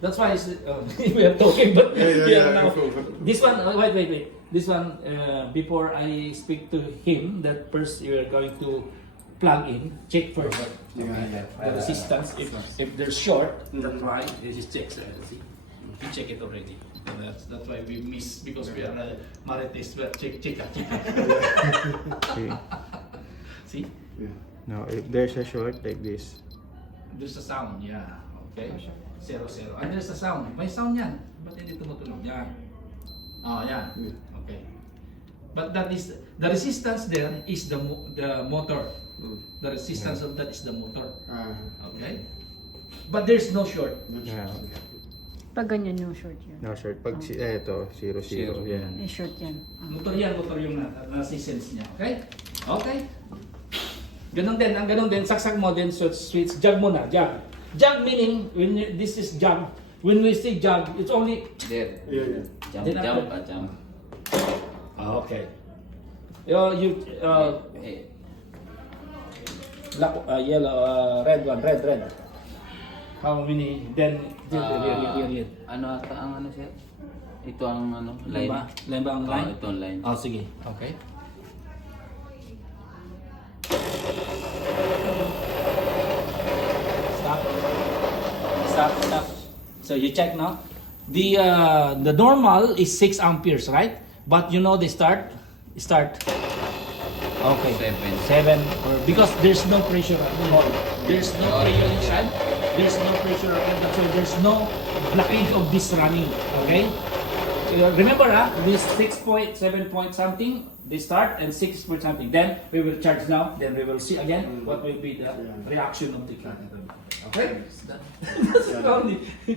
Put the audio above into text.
That's why we are talking, but Yeah, now. go. This one, wait. This one, before I speak to him, that first you are going to plug in, check first Yeah. the resistance. If they're short, that's why this is check. See, we check it already. So that's why we miss, because we are Marites. We are check. Okay. See, Yeah. Now, if there's a short like this, there's a sound. Yeah. Okay. 0, 0. And there's a sound. May sound yan. Ba't hindi tumutunog? Yan. Oh, yan. Okay. But that is the resistance there is the motor. The resistance of that is the motor. Okay? But there's no short. yeah, Pag ganyan yung short yun. no short. Pag ito, 0, 0, yan. Eh, short yan. Motor yung nasi-sense niya. Okay? Okay. Ganon din, ang ganon din, saksak mo din, switch, jog mo na, jog. Jog meaning, this is jog. When we say jog, it's only... There. Yeah. Jump, jump. Okay. Eh, Black, yellow, red one, red. How many? Then, here. ano ata ang ano sir? Ito ang ano, line. Line ba ang line? Ito ang line. Oh, sige. Okay. Stop. So you check now. The normal is 6 amperes, right? But you know the start. Okay. 7 because there's no pressure at all. There's no pressure inside. There's no pressure at all. That's why there's no blockage of this running. Okay. Remember, this 6 point, 7 point something, they start, and 6 point something. Then we will charge now. Then we will see again what will be the reaction of the car. Okay. That's only.